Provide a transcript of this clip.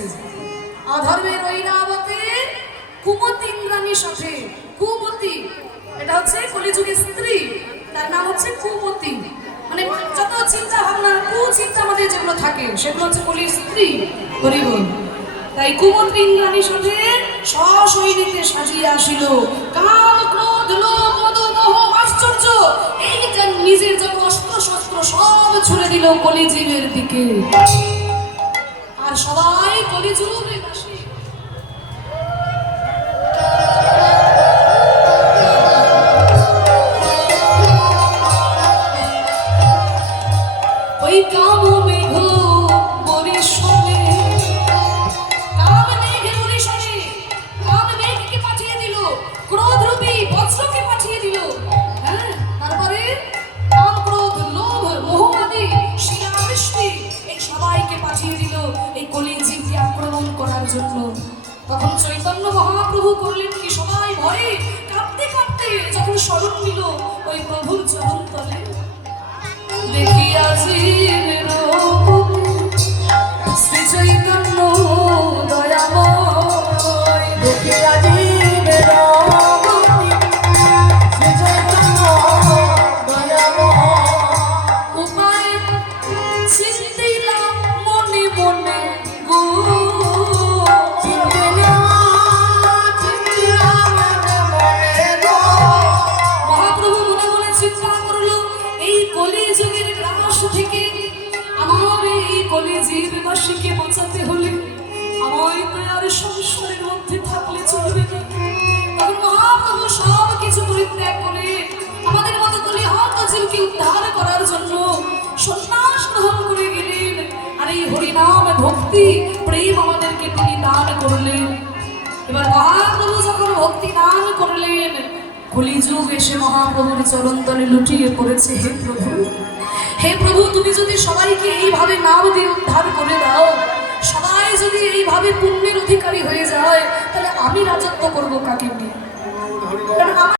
এসেছে। অধর্মের ঐরাবতে কুমতি ইন্দ্রাণীর সাথে, কুমতি এটা হচ্ছে কলিযুগের স্ত্রী, তার নাম হচ্ছে কুমতি। মানে যত চিন্তা ভাবনা কুচিন্তা আমাদের যেগুলো থাকে সেগুলো হচ্ছে কলির স্ত্রী, হরিবল। তাই কুমতি ইন্দ্রাণীর সাথে সসৈনিকে সাজিয়ে আসিল। কাম ক্রোধ লোভ মদ মোহ আশ্চর্য এই যে নিজের যত অস্ত্র শস্ত্র সব ছুড়ে দিল কলিজীবের দিকে। আর সবাই কলিযুগের বাসী। ওই কাম মেঘ বরিশনে, কাম মেঘ বরিশনে, কাম মেঘকে পাঠিয়ে দিল, ক্রোধরূপী বজ্রকে পাঠিয়ে দিল। হ্যাঁ, তারপরে কাম ক্রোধ লোভ মোহ আদি শিলাবৃষ্টি এই সবাইকে পাঠিয়ে দিল এই কলিজীবকে আক্রমণ করার জন্য। তখন চৈতন্য মহাপ্রভু করলেন কি, সবাই ভয়ে কাঁপতে কাঁপতে যখন স্মরণ নিল ওই প্রভুর চরণ তলে, দেখিয়া জীবের শ্রী চৈতন্য দয়াময়, দেখিয়া জীবের শ্রী চৈতন্য দয়াময়, উপায় চিন্তিলাম মনে মনে গো, মহাপ্রভু মনে মনে চিন্তা করলো এই কলিযুগের গ্রাস থেকে আমার এই কলিজীববাসীকে বাঁচাতে হলে আমায় তো আর সংসারের মধ্যে থাকলে চলবে না। তখন মহাপ্রভু সব কিছু পরিত্যাগ করে আমাদের মতো কলিহত জীবকে উদ্ধার করার জন্য সন্ন্যাস গ্রহণ করে গেলেন। আর এই হরিনাম ভক্তি প্রেম আমাদেরকে তিনি দান করলেন। এবার মহাপ্রভু যখন ভক্তি দান করলেন, কলিযুগ এসে মহাপ্রভুর চরণ তলে লুটিয়ে পড়েছে। হে প্রভু, হে প্রভু, তুমি যদি সবাইকে এইভাবে নাম দিয়ে উদ্ধার করে দাও, সবাই যদি এইভাবে পুণ্যের অধিকারী হয়ে যায়, তাহলে আমি রাজত্ব করবো কাকে নিয়ে? কারণ